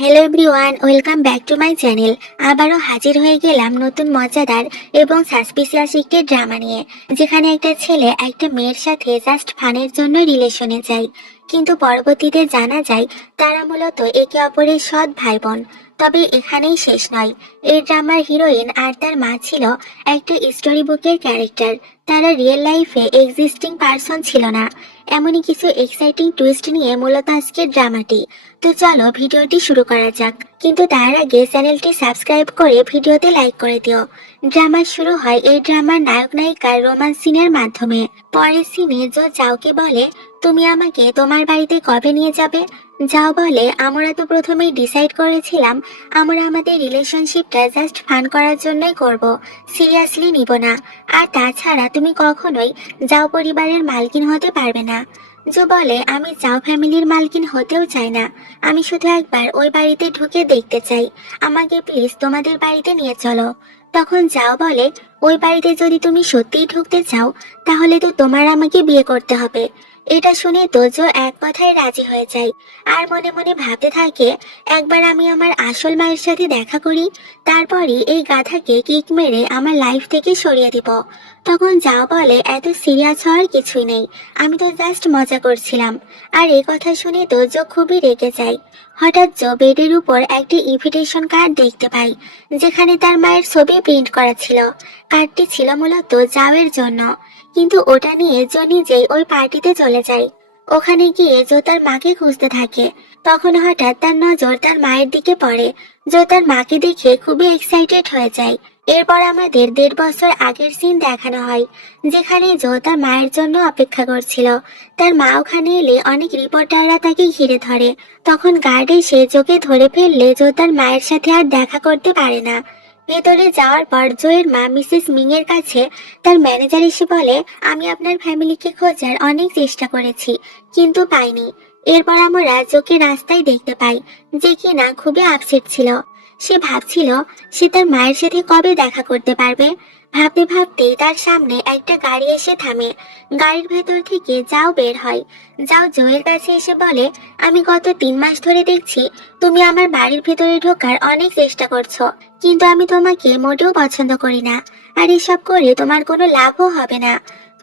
Hello everyone, welcome back to my channel. আবারও হাজির হয়ে গেলাম নতুন মজাদার এবং সাসপিসিয়াস একটি ড্রামা নিয়ে, যেখানে একটা ছেলে একটা মেয়ের সাথে জাস্ট ফানের জন্য রিলেশনে যায়, কিন্তু পরবর্তীতে জানা যায় তারা মূলত একে অপরের সৎ ভাই বোন। তবে এখানেই শেষ নয়। এই ড্রামার হিরোইন আর তার মা ছিল একটা স্টোরি বুকের ক্যারেক্টার। তারা রিয়েল লাইফে এক্সিস্টিং পারসন ছিল না। এমনই কিছু এক্সাইটিং টুইস্ট নিয়ে মূলত আজকের ড্রামাটি। তো চলো ভিডিওটি শুরু করা যাক, কিন্তু তার আগে চ্যানেলটি সাবস্ক্রাইব করে ভিডিওতে লাইক করে দিও। ড্রামা শুরু হয় এই ড্রামার নায়ক নায়িকার রোমান্স সিনের মাধ্যমে। পরের সিনে জো চাওকে বলে, তুমি আমাকে তোমার বাড়িতে কবে নিয়ে যাবে? যাও বলে, আমরা তো প্রথমেই ডিসাইড করেছিলাম আমরা আমাদের রিলেশনশিপটা জাস্ট ফান করার জন্যই করব, সিরিয়াসলি নিব না। আর তাছাড়া তুমি কখনোই যাও পরিবারের মালকিন হতে পারবে না। জো বলে, আমি চাও ফ্যামিলির মালকিন হতেও চাই না, আমি শুধু একবার ওই বাড়িতে ঢুকে দেখতে চাই, আমাকে প্লিজ তোমাদের বাড়িতে নিয়ে চলো। তখন যাও বলে, ওই বাড়িতে যদি তুমি সত্যিই ঢুকতে চাও তাহলে তো তোমার আমাকে বিয়ে করতে হবে। এটা শুনে তো জো এক কথায় রাজি হয়ে যায়, আর মনে মনে ভাবতে থাকে, একবার আমি আমার আসল মায়ের সাথে দেখা করি, তারপরই এই গাধাকে কিক মেরে আমার লাইফ থেকে সরিয়ে দিব। তখন যাও বলে, এত সিরিয়াস হওয়ার কিছুই নেই, আমি তো জাস্ট মজা করছিলাম। আর এই কথা শুনে তো জো খুবই রেগে যায়। হঠাৎ জো বেডের উপর একটি ইনভিটেশন কার্ড দেখতে পায়, যেখানে তার মায়ের ছবি প্রিন্ট করা ছিল। কার্ডটি ছিল মূলত যাওয়ের জন্য, কিন্তু ওটা নিয়ে জো নিজেই ওই পার্টিতে চলে যায়। ওখানে গিয়ে জো তার মাকে খুঁজতে থাকে। তখন হঠাৎ তার নজর তার মায়ের দিকে পড়ে। জো তার মাকে দেখে খুবই এক্সাইটেড হয়ে যায়। এরপর আমাদের 1.5 বছর আগের সিন দেখানো হয়, যেখানে জো তার মায়ের জন্য অপেক্ষা করছিল। তার মা ওখানে এলে অনেক রিপোর্টাররা তাকে ঘিরে ধরে। তখন গার্ড এসে জোকে ধরে ফেললে জো তার মায়ের সাথে আর দেখা করতে পারে না। ভেতরে যাওয়ার পর জোয়ের মা মিসেস মিং এর কাছে তার ম্যানেজার এসে বলে, আমি আপনার ফ্যামিলিকে খোঁজার অনেক চেষ্টা করেছি, কিন্তু পাইনি। এরপর আমরা জোকে রাস্তায় দেখতে পাই, যে কিনা খুবই আপসেট ছিল। সে ভাবছিল সে তার মায়ের সাথে কবে দেখা করতে পারবে। ভাবতে ভাবতে তার সামনে একটা গাড়ি এসে থামে। গাড়ির ভেতর থেকে যাও বের হয়। যাও জোয়ের কাছে এসে বলে, আমি গত 3 মাস ধরে দেখছি তুমি আমার বাড়ির ভেতরে ঢোকার অনেক চেষ্টা করছো, কিন্তু আমি তোমাকে মোটেও পছন্দ করি না, আর এসব করে তোমার কোনো লাভও হবে না।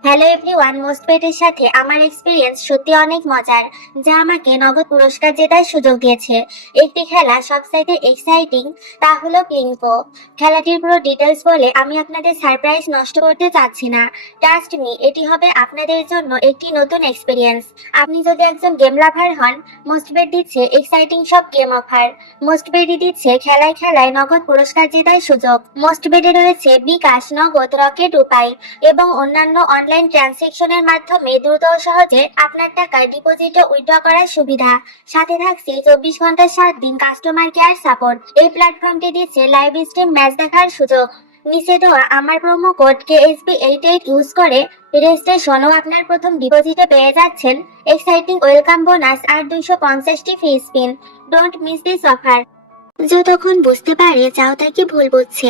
হ্যালো এভরিওয়ান, মোস্টপেটের সাথে আমার এক্সপিরিয়েন্স সত্যি অনেক মজার, যা আমাকে নগদ পুরস্কার জেতার সুযোগ দিয়েছে। একটি খেলা সবচাইতে এক্সাইটিং, তা হলো ক্লিংকো। খেলাটির পুরো ডিটেলস বলে আমি আপনাদের সারপ্রাইজ নষ্ট করতে চাচ্ছি না। ট্রাস্ট মি, এটি হবে আপনাদের জন্য একটি নতুন এক্সপিরিয়েন্স। আপনি যদি একজন গেম লাভার হন, মোস্টবেট দিচ্ছে এক্সাইটিং সব গেম অফার। মোস্টবেটই দিচ্ছে খেলায় খেলায় নগদ পুরস্কার জেতার সুযোগ। মোস্টবেটে রয়েছে বিকাশ, নগদ, রকেট, উপায় এবং অন্যান্য অনলাইন ট্রানজ্যাকশনের মাধ্যমে দ্রুত ও সহজে আপনার টাকা ডিপোজিট ও উইথড্র করার সুবিধা। সাথে থাকছে 24 ঘন্টা 7 দিন কাস্টমার কেয়ার সাপোর্ট। এই প্ল্যাটফর্মটি দিচ্ছে লাইভ স্ট্রিম ম্যাচ দেখার সুযোগ। নিচে দেওয়া আমার প্রোমো কোড KSB88 ইউজ করে রেজিস্ট্রেশন ও আপনার প্রথম ডিপোজিটে পেয়ে যাচ্ছেন এক্সাইটিং ওয়েলকাম বোনাস আর 250টি free spin. Don't miss this offer. Joe তখন বুঝতে পারে যাও তাকে ভুল বুঝছে।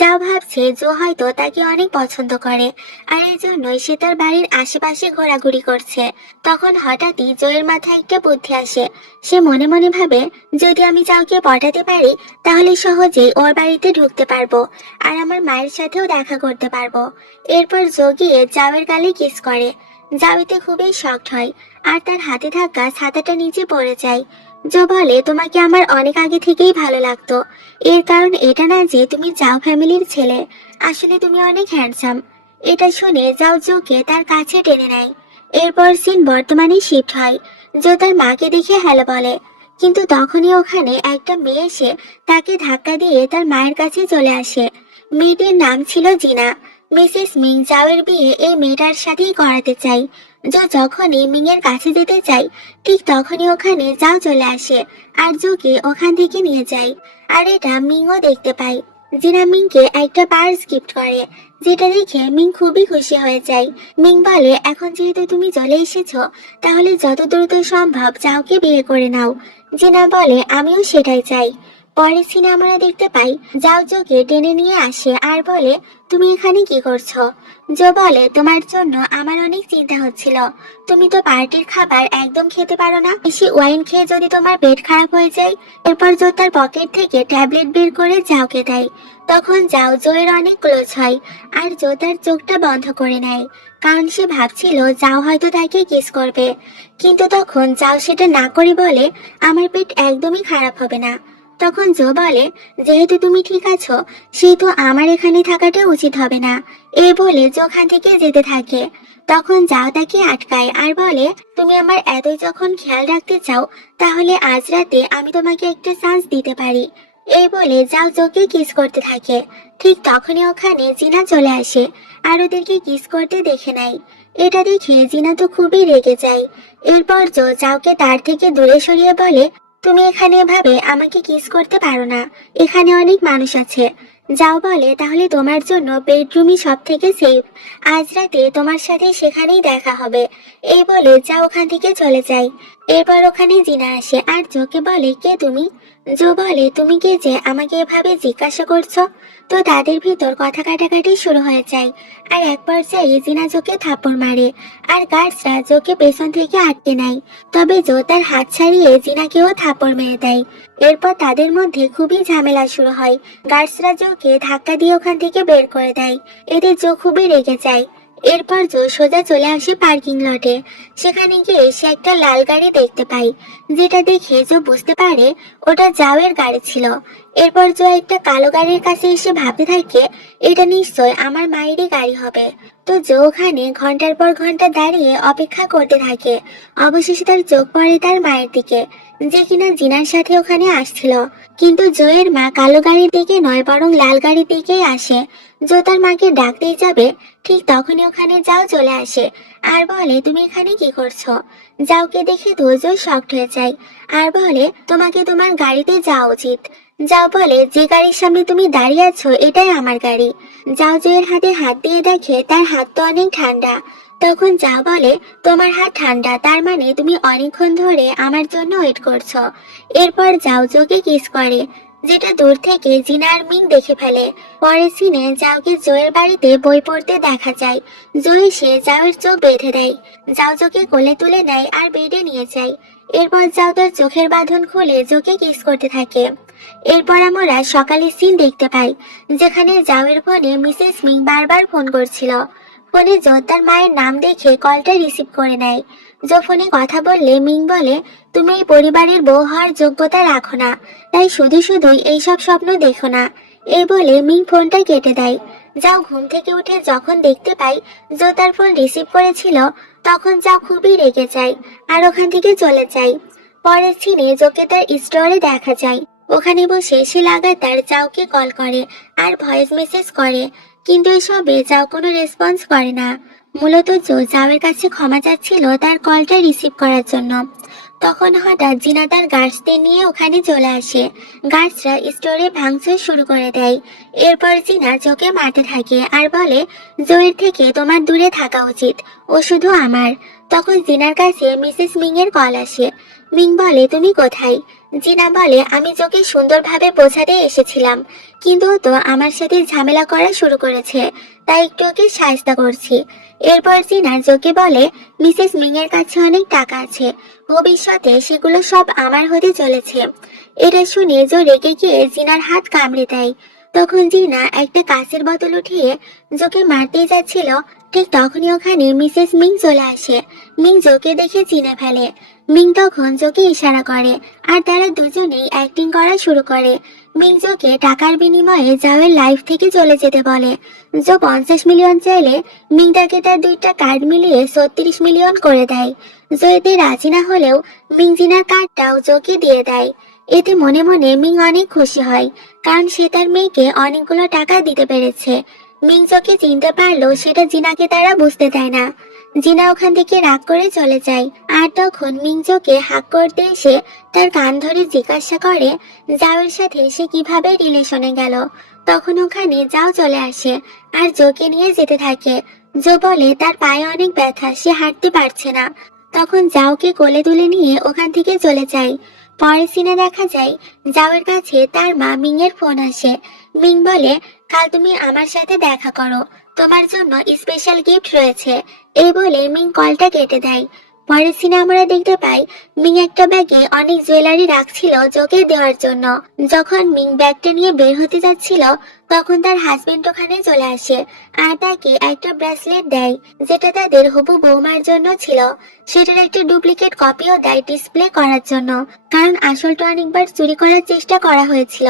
যাও ভাবছে জো হয়তো তাকে অনেক পছন্দ করে, আর এই জন্যই সে তার বাড়ির আশেপাশে ঘোরাঘুরি করছে। তখন হঠাৎই জোয়ের মাথায় একটা বুদ্ধি আসে। সে মনে মনে ভাবে, যদি আমি যাওকে পটাতে পারি তাহলে সহজেই ওর বাড়িতে ঢুকতে পারবো, আর আমার মায়ের সাথেও দেখা করতে পারবো। এরপর জো গিয়ে যাওয়ের গালে কিস করে। যাওইতে খুবই শকড হয়, আর তার হাতে থাকা ছাতাটা নিচে পড়ে যায়। জো বলে, তোমাকে আমার অনেক আগে থেকেই ভালো লাগতো। এর কারণ এটা না যে তুমি যাও ফ্যামিলির ছেলে, আসলে তুমি অনেক হ্যান্ডসাম। এটা শুনে যাও জোকে তার কাছে টেনে নেয়। এরপর সিন বর্তমানে শিফট হয়। জো তার মাকে দেখে হ্যালো বলে, কিন্তু তখনই ওখানে একটা মেয়ে এসে তাকে ধাক্কা দিয়ে তার মায়ের কাছে চলে আসে। মেয়েটির নাম ছিল জিনা। মিসেস মিং যাওয়ের বিয়ে এই মেয়েটার সাথেই করাতে চাই। জো যখনই মিং এর কাছে যেতে চাই, ঠিক তখনই ওখানে যাও চলে আসে আর জোকে ওখান থেকে নিয়ে যায়। আর এটা মিংও দেখতে পায়। জিনা মিংকে একটা পার্স গিফট করে, যেটা দেখে মিং খুবই খুশি হয়ে যায়। মিং বলে, এখন যেহেতু তুমি চলে এসেছো, তাহলে যত দ্রুত সম্ভব যাওকে বিয়ে করে নাও। জিনা বলে, আমিও সেটাই চাই। পরে সিনে আমরা দেখতে পাই যাও জোকে টেনে নিয়ে আসে আর বলে, তুমি এখানে কি করছো? জো বলে, তোমার জন্য আমার অনেক চিন্তা হচ্ছিল। তুমি তো পার্টির খাবার একদম খেতে পারো না, বেশি ওয়াইন খেয়ে যদি তোমার পেট খারাপ হয়ে যায়। এরপর জো তার পকেট থেকে ট্যাবলেট বের করে যাওকে দেয়। তখন যাও জোয়ের অনেক ক্লোজ হয় আর জো তার চোখটা বন্ধ করে নেয়, কারণ সে ভাবছিল যাও হয়তো তাকে কিস করবে। কিন্তু তখন যাও সেটা না করে বলে, আমার পেট একদমই খারাপ হবে না। তখন জো বলে, যেহেতু তুমি ঠিক আছো সেহেতু আমার এখানে থাকাটা উচিত হবে না। এই বলে জো ওখান থেকে যেতে থাকে। তখন যাও তাকে আটকায় আর বলে, তুমি আমার এতই যখন খেয়াল রাখতে চাও তাহলে আজ রাতে আমি তোমাকে একটা চান্স দিতে পারি। এই বলে যাও জোকে কিস করতে থাকে। ঠিক তখনই ওখানে জিনা চলে আসে আর ওদেরকে কিস করতে দেখে নেয়। এটা দেখে জিনা তো খুবই রেগে যায়। এরপর জো যাওকে তার থেকে দূরে সরিয়ে বলে, তুমি এখানে এভাবে আমাকে কিস করতে পারো না, এখানে অনেক মানুষ আছে। যাও বলে, তাহলে তোমার জন্য বেডরুমই সব থেকে সেফ, আজ রাতে তোমার সাথে সেখানেই দেখা হবে। এই বলে যাও ওখান থেকে চলে যায়। এরপর ওখানে জিনা আসে আর জোকে বলে, কে তুমি? জো বলে, তুমি কে যে আমাকে এভাবে জিজ্ঞাসা করছো? তো তাদের ভিতর কথা কাটাকাটি শুরু হয়ে যায় আর এক পর্যায়ে জিনা জোকে থাপ্পড় মারে আর গার্ডসরা জোকে পেছন থেকে আটকে নেয়। তবে জো তার হাত ছাড়িয়ে জিনাকেও থাপ্পড় মেরে দেয়। এরপর তাদের মধ্যে খুবই ঝামেলা শুরু হয়। গার্ডসরা জোকে ধাক্কা দিয়ে ওখান থেকে বের করে দেয়। এতে জো খুবই রেগে যায়। এরপর জো সোজা চলে আসে পার্কিং লটে। সেখানে গিয়ে সে একটা লাল গাড়ি দেখতে পায়, যেটা দেখে জো বুঝতে পারে ওটা যাওয়ের গাড়ি ছিল। এরপর জো একটা কালো গাড়ির কাছে এসে ভাবতে থাকে, এটা নিশ্চয় আমার মায়েরই গাড়ি হবে। তো জো ওখানে ঘন্টার পর ঘন্টা দাঁড়িয়ে অপেক্ষা করতে থাকে। অবশেষে তার চোখ পড়ে তার মায়ের দিকে, যে কিনা জিনার সাথে ওখানে আসছিল। কিন্তু জোয়ের মা কালো গাড়ির দিকে নয় বরং লাল গাড়ির দিকেই আসে। জো তার মাকে ডাকতেই যাবে, ঠিক তখনই ওখানে যাও চলে আসে আর বলে, তুমি এখানে কি করছো? যাওকে দেখে তো জো শকড হয়ে যায় আর বলে, তোমাকে তোমার গাড়িতে যাওয়া উচিত। যাও বলে, যে গাড়ির সামনে তুমি দাঁড়িয়ে আছো এটাই আমার গাড়ি। যাও জয়ের হাতে হাত দিয়ে দেখে তার হাত তো অনেক ঠান্ডা। তখন যাও বলে, তোমার হাত ঠান্ডা তার মানে তুমি অনেকক্ষণ ধরে আমার জন্য ওয়েট করছো। এরপর যাও জোকে কিস করে, যেটা দূর থেকে জিনা আর মিং দেখে ফেলে। পরে সিনে যাওকে জোয়ের বাড়িতে বই পড়তে দেখা যায়। জো এসে যাওয়ের চোখ বেঁধে দেয়। যাও জোকে কোলে তুলে নেয় আর বেডে নিয়ে যায়। এরপর যাও তার চোখের বাঁধন খুলে জোকে কিস করতে থাকে। এরপর আমরা সকালে সিন দেখতে পাই, যেখানে যাওয়ের ফোনে মিসেস মিং বারবার ফোন করছিল। ফোনে জো তার মায়ের নাম দেখে কলটা রিসিভ করে নেয়। জো ফোনে কথা বললে মিং বলে, তুমি এই পরিবারের বউ হওয়ার যোগ্যতা রাখো না, তাই শুধু শুধুই এইসব স্বপ্ন দেখো না। এই বলে মিং ফোনটা কেটে দেয়। যাও ঘুম থেকে উঠে যখন দেখতে পাই জো তার ফোন রিসিভ করেছিল, তখন যাও খুবই রেগে যায় আর ওখান থেকে চলে যায়। পরের সিনে জোকে তার স্টোরে দেখা যায়। ওখানে বসে সে লাগাতার যাওকে কল করে আর ভয়েস মেসেজ করে, কিন্তু এসবে যাও কোনো রেসপন্স করে না। মূলত জো যাওয়ের কাছে ক্ষমা চাচ্ছিল তার কলটা রিসিভ করার জন্য। তখন হঠাৎ জিনা তার গার্ডসদের নিয়ে ওখানে চলে আসে। গার্ডসরা স্টোরে ভাঙচুর শুরু করে দেয়। এরপর জিনা জোকে মারতে থাকে আর বলে, জোয়ের থেকে তোমার দূরে থাকা উচিত, ও শুধু আমার। তখন জিনার কাছে মিসেস মিং এর কল আসে। মিং বলে, তুমি কোথায়? জিনা বলে, আমি জোকে সুন্দরভাবে বোঝাতে এসেছিলাম, কিন্তু ও তো আমার সাথে ঝামেলা করা শুরু করেছে, তাই একটু ওকে সাহায্য করছি। এরপর জিনা জোকে বলে, মিসেস মিং এর কাছে অনেক টাকা আছে, ভবিষ্যতে সেগুলো সব আমার হতে চলেছে। এটা শুনে জো রেগে গিয়ে জিনার হাত কামড়ে দেয়। তখন জিনা একটা কাঁচের বোতল উঠিয়ে জোকে মারতে যাচ্ছিল, ঠিক তখনই ওখানে মিসেস মিং চলে আসে। মিং জোকে দেখে চিনে ফেলে। মিং তখন জোকে ইশারা করে আর তারা দুজনেই অ্যাক্টিং করা শুরু করে। মিং জোকে টাকার বিনিময়ে যাওয়ের লাইফ থেকে চলে যেতে বলে। জো 50 মিলিয়ন চাইলে মিং তাকে তার দুইটা কার্ড মিলিয়ে 36 মিলিয়ন করে দেয়। জো এতে রাজি না হলেও মিং জিনার কার্ডটাও জোকে দিয়ে দেয়। এতে মনে মনে মিং অনেক খুশি হয়, কারণ সে তার মেয়েকে অনেকগুলো টাকা দিতে পেরেছে। মিং জোকে চিনতে পারলো সেটা জিনাকে তারা বুঝতে দেয় না। জিনা ওখান থেকে রাগ করে চলে যায়। আর তখন মিং জোকে হাক করতে এসে তার কান ধরে জিজ্ঞাসা করে যাওয়ের সাথে সে কিভাবে রিলেশনে গেল। তখন ওখানে যাও চলে আসে আর জোকে নিয়ে যেতে থাকে। জো বলে তার পায়ে অনেক ব্যথা, সে হাঁটতে পারছে না। তখন যাওকে কোলে তুলে নিয়ে ওখান থেকে চলে যায়। পরের সিনে দেখা যায় জাওয়ের কাছে তার মা মিং এর ফোন আসে। মিং বলে, কাল তুমি আমার সাথে দেখা করো, তোমার জন্য স্পেশাল গিফট রয়েছে। এই বলে মিং কলটা কেটে দেয়। পরের সিনে আমরা দেখতে পাই মিং একটা ব্যাগে অনেক জুয়েলারি রাখছিল জোকে দেওয়ার জন্য। যখন মিং ব্যাগটা নিয়ে বের হতে যাচ্ছিল তখন তার হাজবেন্ড ওখানে চলে আসে আর তাকে একটা ব্রেসলেট দেয়, যেটা তাদের হবু বৌমার জন্য ছিল। সেটার একটা ডুপ্লিকেট কপিও দেয় ডিসপ্লে করার জন্য, কারণ আসলটা অনেকবার চুরি করার চেষ্টা করা হয়েছিল।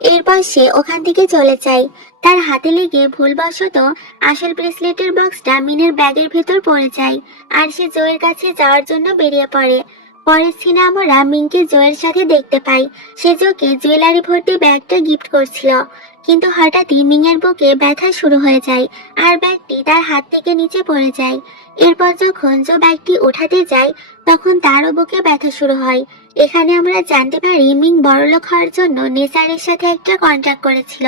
এরপর সে ওখান থেকে চলে যায়। তার হাতে লেগে ভুলবশত আসল ব্রেসলেটের বক্সটা মিনের ব্যাগের ভেতর পড়ে যায় আর সে জোয়ের কাছে যাওয়ার জন্য বেরিয়ে পড়ে। পরের সিনে আমরা মিংকে জোয়ের সাথে দেখতে পাই। সে জোকে জুয়েলারি ভর্তি ব্যাগটা গিফট করছিল, কিন্তু হঠাৎই মিংয়ের বুকে ব্যথা শুরু হয়ে যায় আর ব্যাগটি তার হাত থেকে নিচে পড়ে যায়। এরপর যখন জো ব্যাগটি উঠাতে যায় তখন তারও বুকে ব্যথা শুরু হয়। এখানে আমরা জানতে পারি মিং বড়লোক হওয়ার জন্য নেসারের সাথে একটা কন্ট্রাক্ট করেছিল,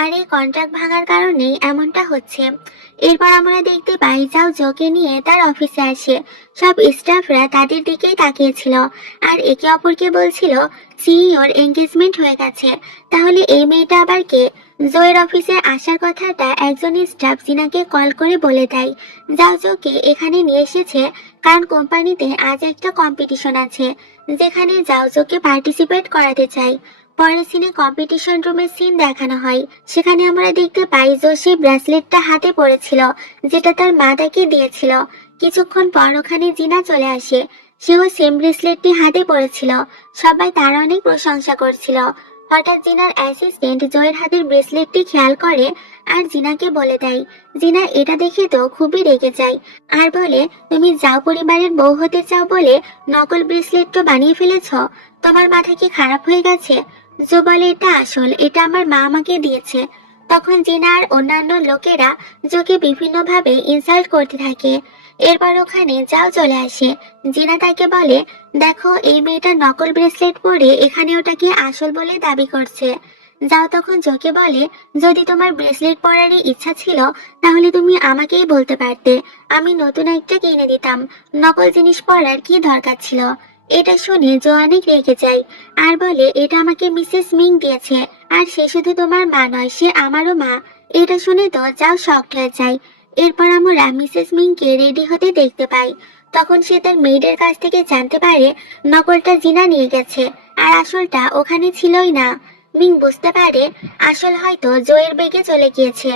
আর এই কন্ট্রাক্ট ভাঙার কারণেই এমনটা হচ্ছে। এরপর আমরা দেখতে পাই যাও জোকে নিয়ে তার অফিসে আসে। সব স্টাফরা তাদের দিকেই তাকিয়েছিল আর একে অপরকে বলছিল সিইওর এঙ্গেজমেন্ট হয়ে গেছে, তাহলে এই মেয়েটা আবার কে? জোয়ের অফিসে আসার কথাটা একজন স্টাফ জিনাকে কল করে বলে দেয় যাও জোকে এখানে নিয়ে এসেছে, কারণ কোম্পানিতে আজ একটা কম্পিটিশন আছে যেখানে যাও জোকে পার্টিসিপেট করাতে চাই। পরের সিনে কম্পিটিশন রুমের সিন দেখানো হয়। সেখানে আমরা দেখতে পাই জো সেই ব্রেসলেটটা হাতে পড়েছিল যেটা তার মা তাকে দিয়েছিল। কিছুক্ষণ পর ওখানে জিনা চলে আসে। সেও সেম ব্রেসলেটটি হাতে পড়েছিল। সবাই তার অনেক প্রশংসা করছিল। হঠাৎ জিনার অ্যাসিস্ট্যান্ট জয়ের হাতের ব্রেসলেটটি খেয়াল করে আর জিনাকে বলে দেয়। জিনা এটা দেখে তো খুবই রেগে যায় আর বলে, তুমি যাও পরিবারের বউ হতে চাও বলে নকল ব্রেসলেট তো বানিয়ে ফেলেছ, তোমার মাথা কি খারাপ হয়ে গেছে? জো বলে, এটা আসল, এটা আমার মা আমাকে দিয়েছে। তখন জিনা আর অন্যান্য লোকেরা জোকে বিভিন্নভাবে ইনসাল্ট করতে থাকে। এরপর ওখানে যাও চলে আসে। জিনা তাকে বলে, দেখো এই মেয়েটা নকল ব্রেসলেট পরে এখানে ওটাকে আসল বলে দাবি করছে। যাও তখন জোকে বলে, যদি তোমার ব্রেসলেট পরারই ইচ্ছা ছিল তাহলে তুমি আমাকেই বলতে পারতে, আমি নতুন একটা কিনে দিতাম, নকল জিনিস পরার কি দরকার ছিল। এটা শুনে জো অনেক রেগে যায় আর বলে, এটা আমাকে মিসেস মিং দিয়েছে আর সে শুধু তোমার মা নয়, সে আমারও মা। এটা শুনে তো যাও শকড হয়ে যায়। এরপর আমরা মিসেস মিংকে রেডি হতে দেখতে পাই। তখন সে তার মেয়েদের কাছ থেকে জানতে পারে নকলটা জিনা নিয়ে গেছে আর আসলটা ওখানে ছিলই না। মিং বুঝতে পারে আসল হয়তো জোয়ের বেগে চলে গিয়েছে।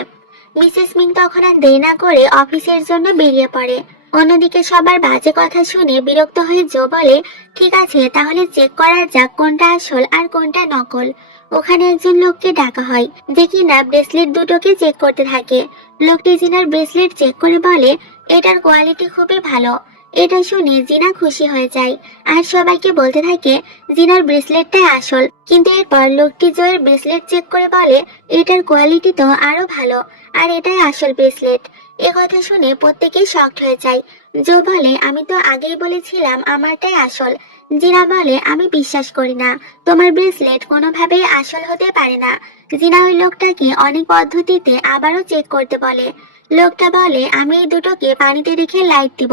মিসেস মিং তখন আর দেরি না করে অফিসের জন্য বেরিয়ে পড়ে। অন্যদিকে সবার বাজে কথা শুনে বিরক্ত হয়ে জো বলে, ঠিক আছে তাহলে চেক করা যাক কোনটা আসল আর কোনটা নকল। ওখানে একজন লোককে ডাকা হয় যে কিনা ব্রেসলেট দুটোকে চেক করতে থাকে। লোকটি জিনার ব্রেসলেট চেক করে বলে, এটার কোয়ালিটি খুবই ভালো। এটা শুনে জিনা খুশি হয়ে যায় আর সবাইকে বলতে থাকে জিনার ব্রেসলেটটাই আসল। কিন্তু এরপর লোকটি জয়ের ব্রেসলেট চেক করে বলে, এটার কোয়ালিটি তো আরো ভালো আর এটাই আসল ব্রেসলেট। এ কথা শুনে প্রত্যেকেই শকড হয়ে যায়। জো বলে, আমি তো আগেই বলেছিলাম আমারটাই আসল। জিনা বলে, আমি বিশ্বাস করি না, তোমার ব্রেসলেট কোনোভাবেই আসল হতে পারে না। জিনা ওই লোকটাকে অনেক পদ্ধতিতে আবারও চেক করতে বলে। লোকটা বলে, আমি এই দুটোকে পানিতে রেখে লাইট দিব,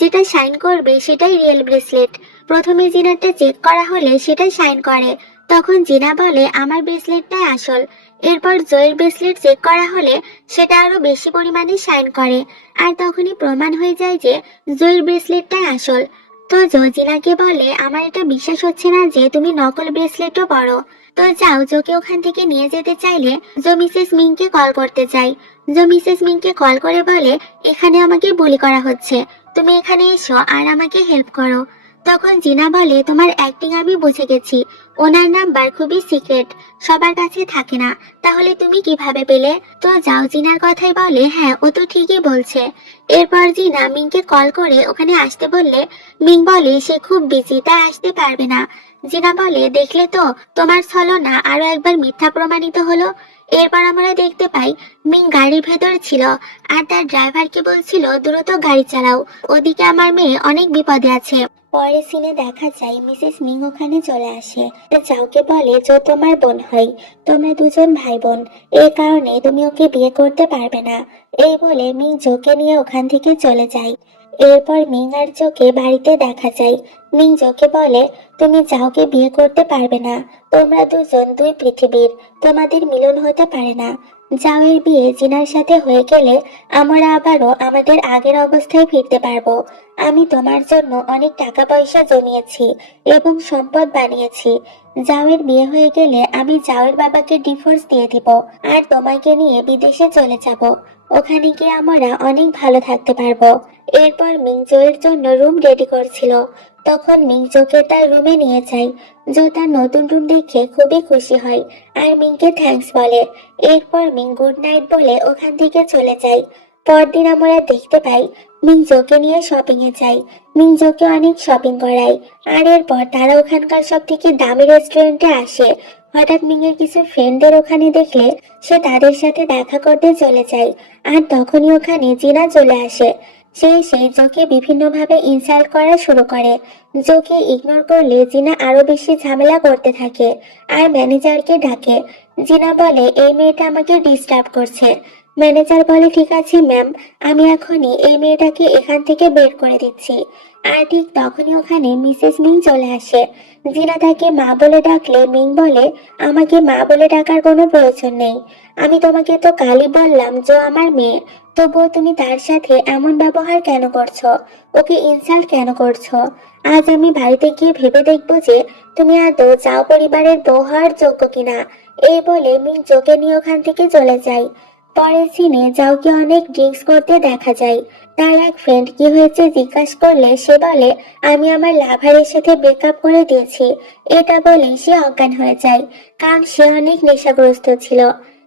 যেটা শাইন করবে সেটাই রিয়েল ব্রেসলেট। প্রথমে জিনারটা চেক করা হলে সেটাই শাইন করে। তখন জিনা বলে, আমার ব্রেসলেটটাই আসল। এরপর জয়ের ব্রেসলেট চেক করা হলে সেটা আরো বেশি পরিমাণে শাইন করে আর তখনই প্রমাণ হয়ে যায় যে জয়ের ব্রেসলেটটাই আসল। তো জো জিনাকে বলে, আমার এটা বিশ্বাস হচ্ছে না যে তুমি নকল ব্রেসলেটও পরো। তো যাও জোকে ওখান থেকে নিয়ে যেতে চাইলে জো মিসেস মিংকে কল করতে চাই। জো মিসেস মিংকে কল করে বলে, এখানে আমাকে বুলি করা হচ্ছে, তুমি এখানে এসো আর আমাকে হেল্প করো। তখন জিনা বলে, তোমার অ্যাক্টিং আমি বুঝে গেছি, ওনার নাম্বার খুবই সিক্রেট, সবার কাছে থাকে না, তাহলে তুমি কিভাবে পেলে? তো যাও জিনার কথাই বলে, হ্যাঁ ও তো ঠিকই বলছে। এরপর জিনা মিংকে কল করে ওখানে আসতে বললে মিং বলে সে খুব বিজি তাই আসতে পারবে না। জিনা বলে, দেখলে তো তোমার ছলনা আরো একবার মিথ্যা প্রমাণিত হলো। এরপর আমরা দেখতে পাই মিং গাড়ির ভেতর ছিল আর তার ড্রাইভারকে বলছিল দ্রুত গাড়ি চালাও, ওদিকে আমার মেয়ে অনেক বিপদে আছে। পরের সিনে দেখা যায় মিসেস মিং ওখানে চলে আসে। যাওকে বলে, জো তোমার বোন হয়, তোমরা দুজন ভাই বোন, এই কারণে তুমি ওকে বিয়ে করতে পারবে না। এই বলে মিং জোকে নিয়ে ওখান থেকে চলে যায়। এরপর মিং আর জোকে বাড়িতে দেখা যায়। মিং জোকে বলে, তুমি যাওকে বিয়ে করতে পারবে না, তোমরা দুজন দুই পৃথিবীর, তোমাদের মিলন হতে পারে না। যাওয়ের বিয়ে জিনার সাথে হয়ে গেলে আমরা আবারও আমাদের আগের অবস্থায় ফিরতে পারবো। আমি তোমার জন্য অনেক টাকা পয়সা জমিয়েছি এবং সম্পদ বানিয়েছি। যাওয়ের বিয়ে হয়ে গেলে আমি যাওয়ের বাবাকে ডিভোর্স দিয়ে দিব আর তোমাকে নিয়ে বিদেশে চলে যাব। ওখানে গিয়ে আমরা অনেক ভালো থাকতে পারবো। এরপর মিংজোয়ের জন্য রুম রেডি করছিল। তখন মিংজোকে তার রুমে নিয়ে যায়। জো তার নতুন রুম দেখে খুবই খুশি হয় আর মিংকে থ্যাঙ্কস বলে। এরপর মিং গুড নাইট বলে ওখান থেকে চলে যায়। পরদিন আমরা দেখতে পাই মিংজোকে নিয়ে শপিং এ যায়। মিংজোকে অনেক শপিং করায় আর এরপর তারা ওখানকার সব থেকে দামি রেস্টুরেন্টে আসে। হঠাৎ মিংয়ের কিছু ফ্রেন্ডদের ওখানে দেখলে সে তাদের সাথে দেখা করতে চলে যায়। আর তখনই ওখানে জিনা চলে আসে। সে সেই জোকে বিভিন্নভাবে ইনসাল্ট করা শুরু করে। জোকে ইগনোর করলে জিনা আরো বেশি ঝামেলা করতে থাকে আর ম্যানেজারকে ডাকে। জিনা বলে, এই মেয়েটা আমাকে ডিস্টার্ব করছে। ম্যানেজার বলে, ঠিক আছে ম্যাম, আমি এখনই এই মেয়েটাকে এখান থেকে বের করে দিচ্ছি। আর ঠিক তখনই ওখানে মিসেস মিং চলে আসে। জিনা তাকে মা বলে ডাকলে মিং বলে, আমাকে মা বলে ডাকার কোনো প্রয়োজন নেই। আমি তোমাকে তো কালই বললাম যে আমার মেয়ে, তবুও তুমি তার সাথে এমন ব্যবহার কেন করছো? ওকে ইনসাল্ট কেন করছো? আজ আমি বাড়িতে গিয়ে ভেবে দেখবো যে তুমি আদৌ যাও পরিবারের বউ হওয়ার যোগ্য কিনা। এই বলে মিং জোকে নিয়ে ওখান থেকে চলে যায়। পরের সিনে যাওকে অনেক ড্রিঙ্কস করতে দেখা যায়। তার এক ফ্রেন্ড কি হয়েছে জিজ্ঞাসা করলে সে বলে, আমি আমার লাভারের সাথে ব্রেকআপ করে দিয়েছি। এটা বলে সে অজ্ঞান হয়ে যায়, কারণ সে অনেক নেশাগ্রস্ত ছিল।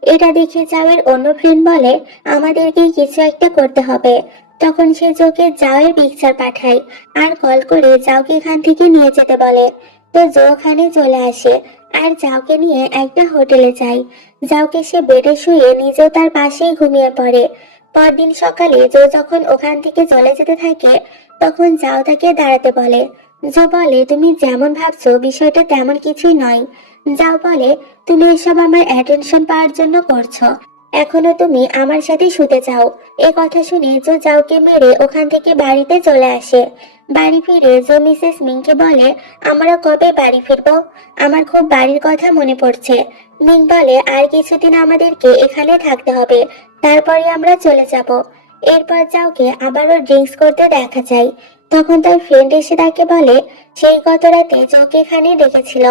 এটা দেখে যাওয়ের অন্য ফ্রেন্ড বলে, আমাদেরকে কিছু একটা করতে হবে। তখন সে জোকে যাওয়ের পিকচার পাঠায় আর কল করে যাওকে এখান থেকে নিয়ে যেতে বলে। তো জো ওখানে চলে আসে আর যাওকে নিয়ে একটা হোটেলে যায়। যাওকে সে বেডে শুয়ে নিজেও তার পাশেই ঘুমিয়ে পড়ে। পরদিন সকালে জো যখন ওখান থেকে চলে যেতে থাকে তখন যাও তাকে দাঁড়াতে বলে। জো বলে, তুমি যেমন ভাবছো বিষয়টা তেমন কিছুই নয়। যাও বলে, তুমি এসব আমার অ্যাটেনশন পাওয়ার জন্য করছো। এখনো তুমি আমার সাথে শুতে চাও। এ কথা শুনে জো যাওকে মেরে ওখান থেকে বাড়িতে চলে আসে। বাড়ি ফিরে জো মিসেস মিংকে বলে, আমরা কবে বাড়ি ফিরবো? আমার খুব বাড়ির কথা মনে পড়ছে। মিং বলে, আর কিছুদিন আমাদেরকে এখানে থাকতে হবে, তারপরে আমরা চলে যাব। এরপর যাওকে আবারও ড্রিঙ্কস করতে দেখা যায়। তখন তার ফ্রেন্ড এসে তাকে বলে, সেই গত রাতে জোকে এখানে ডেকেছিল।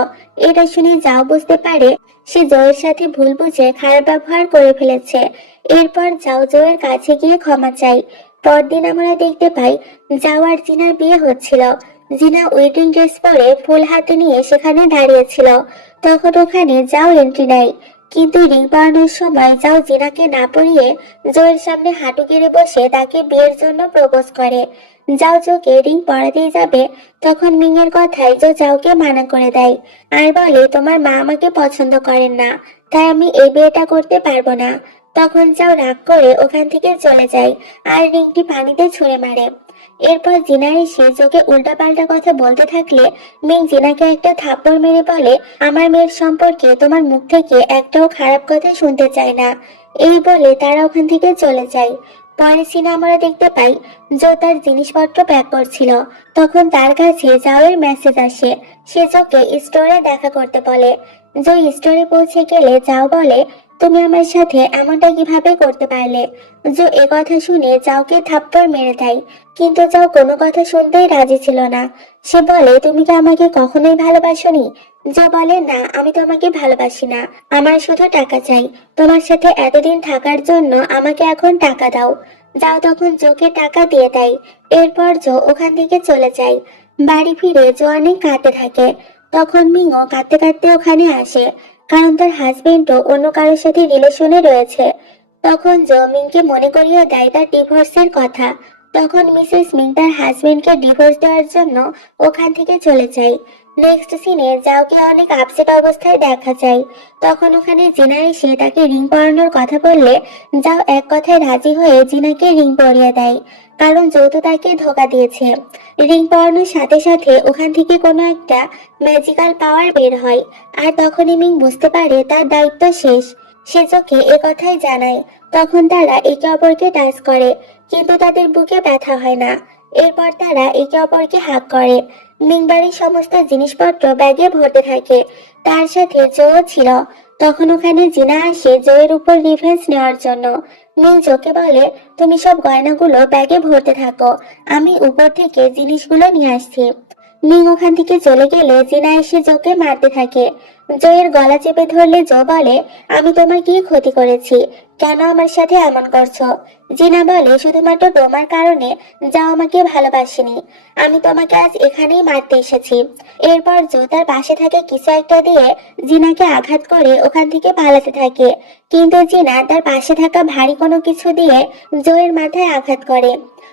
এটা শুনে যাও বুঝতে পারে সে জয়ের সাথে ভুল বুঝে খারাপ ব্যবহার করে ফেলেছে। এরপর যাও জয়ের কাছে গিয়ে ক্ষমা চাই। পরদিন আমরা দেখতে পাই যাও আর জিনার বিয়ে হচ্ছিল। জিনা ওয়েডিং ড্রেস পরে ফুল হাতে নিয়ে সেখানে দাঁড়িয়েছিল। তখন ওখানে যাও এন্ট্রি নেয়, কিন্তু রিং পরানোর সময় যাও জিনাকে না পরিয়ে জয়ের সামনে হাঁটু গেড়ে বসে তাকে বিয়ের জন্য প্রপোজ করে। যাও জোকে রিং পরাতেই যাবে, তখন মিং এর কথায় জো যাওকে মানা করে দেয় আর বলে, তোমার মা আমাকে পছন্দ করেন না, তাই আমি এই বিয়েটা করতে পারবো না। তখন যাও রাগ করে ওখান থেকে চলে যায় আর রিংটি পানিতে ছুঁড়ে মারে। এরপর জিনা এসে জোকে উল্টাপাল্টা কথা বলতে থাকলে মিং জিনাকে একটা থাপ্পড় মেরে বলে, আমার মেয়ের সম্পর্কে তোমার মুখ থেকে একটাও খারাপ কথা শুনতে চাই না। এই বলে তারা ওখান থেকে চলে যায়। পরে সিনে আমরা দেখতে পাই জো তার জিনিসপত্র প্যাক করছিল। তখন তার কাছে যাওয়ের মেসেজ আসে। সে জোকে স্টোরে দেখা করতে বলে। জো স্টোরে পৌঁছে গেলে যাও বলে, তুমি আমার সাথে এমনটা কিভাবে করতে পারলে? জো এ কথা শুনে যাওকে থাপ্পড় মেরে দেয়, কিন্তু যাও কোনো কথা শুনতেই রাজি ছিল না। সে বলে, তুমি কি আমাকে কখনোই ভালোবাসোনি? জো বলে, না, আমি তোমাকে ভালোবাসি না, আমার শুধু টাকা চাই। তোমার সাথে এতদিন থাকার জন্য আমাকে এখন টাকা দাও। যাও তখন জোকে টাকা দিয়ে দেয়। এরপর জো ওখান থেকে চলে যায়। বাড়ি ফিরে জো অনেক কাঁদতে থাকে। তখন মিংও কাঁদতে কাঁদতে ওখানে আসে, কারণ তার হাজবেন্ডও অন্য কারোর সাথে রিলেশনে রয়েছে। তখন জো মিংকে মনে করিয়ে দেয় তার ডিভোর্সের কথা। তখন মিসেস মিং তার হাজবেন্ডকে ডিভোর্স দেওয়ার জন্য ওখান থেকে চলে যায়। নেক্সট সিনে যাওকে অনেক আপসেট অবস্থায় দেখা যায়। তখন ওখানে জিনা এসে তাকে রিং পরানোর কথা বললে যাও এক কথায় রাজি হয়ে জিনাকে রিং পরিয়ে দেয়, কারণ যৌথ তাকে ধোকা দিয়েছে। রিং পরানোর সাথে সাথে ওখান থেকে কোনো একটা ম্যাজিক্যাল পাওয়ার বের হয়। আর তখনই মিং বুঝতে পারে তার দায়িত্ব শেষ। সে চোখে এ কথাই জানায়। তখন তারা একে অপরকে টাচ করে, কিন্তু তাদের বুকে ব্যথা হয় না। এরপর তারা একে অপরকে হাত করে। মিংবাড়ির সমস্ত জিনিসপত্র ব্যাগে ভরতে থাকে, তার সাথে জো ছিল। তখন ওখানে জিনা আসে জোয়ের উপর রিভেঞ্জ নেওয়ার জন্য। মিং জোকে বলে, তুমি সব গয়নাগুলো ব্যাগে ভরতে থাকো, আমি উপর থেকে জিনিসগুলো নিয়ে আসছি। মিং ওখান থেকে চলে গেলে জিনা এসে জোকে মারতে থাকে। জয়ের গলা চেপে ধরলে জো বলে, আমি তোমার কি ক্ষতি করেছি, কেন আমার সাথে এমন করছো? জিনা বলে, শুধুমাত্র তোমার কারণে যাও আমাকে ভালোবাসেনি, আমি তোমাকে আজ এখানেই মারতে এসেছি। এরপর জো তার পাশে থাকে কিছু একটা দিয়ে জিনাকে আঘাত করে ওখান থেকে পালাতে থাকে, কিন্তু জিনা তার পাশে থাকা ভারী কোনো কিছু দিয়ে জোয়ের মাথায় আঘাত করে।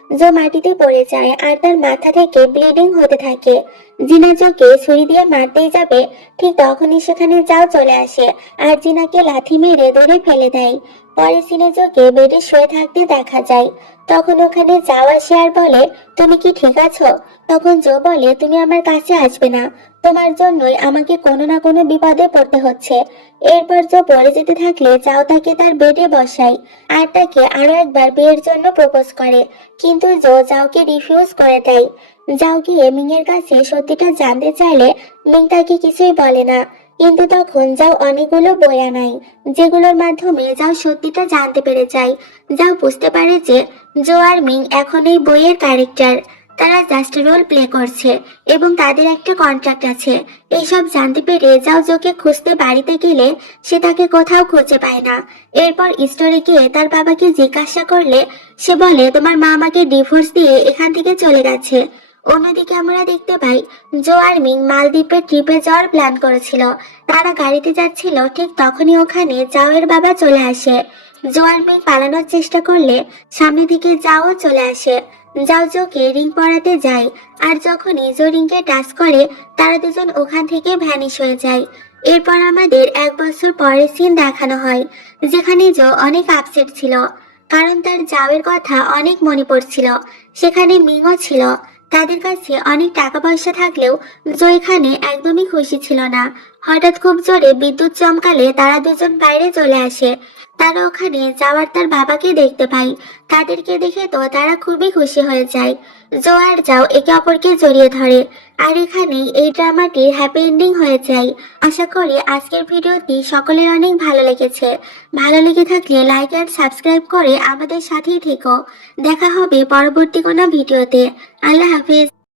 জো মাটিতে পড়ে যায় আর তার মাথা থেকে ব্লিডিং হতে থাকে। জিনা জোকে ছুরি দিয়ে মারতেই যাবে, ঠিক তখনই সেখানে যাও চলে আসে আর জিনাকে লাথি মেরে দূরে ফেলে দেয়। পরে সিনে জোকে বেডে শুয়ে থাকতে দেখা যায়। তখন ওখানে যাও আসে আর বলে, তুমি কি ঠিক আছো? তখন জো বলে, তুমি আমার কাছে আসবে না, তোমার জন্যই আমাকে কোনো না কোনো বিপদে পড়তে হচ্ছে। এরপর জো পড়ে যেতে থাকলে যাও তাকে তার বেডে বসায় আর তাকে আরো একবার বিয়ের জন্য প্রপোজ করে, কিন্তু জো যাওকে রিফিউজ করে দেয়। যাও গিয়ে মিং এর কাছে সত্যিটা জানতে চাইলে মিং তাকে কিছুই বলে না, কিন্তু তখন যাও অনেকগুলো বই আনায়, যেগুলোর মাধ্যমে যাও সত্যিটা জানতে পেরে যায়। যাও বুঝতে পারে যে জো আর মিং এখন এই বইয়ের ক্যারেক্টার, তারা জাস্ট রোল প্লে করছে এবং তাদের একটা কন্ট্রাক্ট আছে। এইসব জানতে পেরে যাও জোকে খুঁজতে বাড়িতে গেলে সে তাকে কোথাও খুঁজে পায় না। এরপর স্টোরে গিয়ে তার বাবাকে জিজ্ঞাসা করলে সে বলে, তোমার মা আমাকে ডিভোর্স দিয়ে এখান থেকে চলে গেছে। অন্যদিকে আমরা দেখতে পাই জো আর মিং মালদ্বীপের ট্রিপে যাওয়ার প্ল্যান করেছিল। তারা গাড়িতে যাচ্ছিল, ঠিক তখনই ওখানে জাওয়ের বাবা চলে আসে। জো আর মিং পালানোর চেষ্টা করলে সামনে দিকে যাও চলে আসে। যাও জোকে রিং পরাতে যায়, আর যখনই জো রিংকে টাচ করে তারা দুজন ওখান থেকে ভ্যানিশ হয়ে যায়। এরপর আমাদের 1 বছর পরের সিন দেখানো হয়, যেখানে জো অনেক আপসেট ছিল, কারণ তার জাওয়ের কথা অনেক মনে পড়ছিল। সেখানে মিংও ছিল। তাদের কাছে অনেক টাকা পয়সা থাকলেও জো এখানে একদমই খুশি ছিল না। হঠাৎ খুব জোরে বিদ্যুৎ চমকালে তারা দুজন বাইরে চলে আসে। তারা ওখানে যাওয়ার তার বাবাকে দেখতে পায়। তাদেরকে দেখে তো তারা খুবই খুশি হয়ে যায়। জো আর যাও একে অপরকে জড়িয়ে ধরে, আর এখানেই এই ড্রামাটির হ্যাপি এন্ডিং হয়ে যায়। আশা করি আজকের ভিডিওটি সকলের অনেক ভালো লেগেছে। ভালো লেগে থাকলে লাইক এন্ড সাবস্ক্রাইব করে আমাদের সাথেই থেকো। দেখা হবে পরবর্তী কোনো ভিডিওতে। আল্লাহ হাফিজ।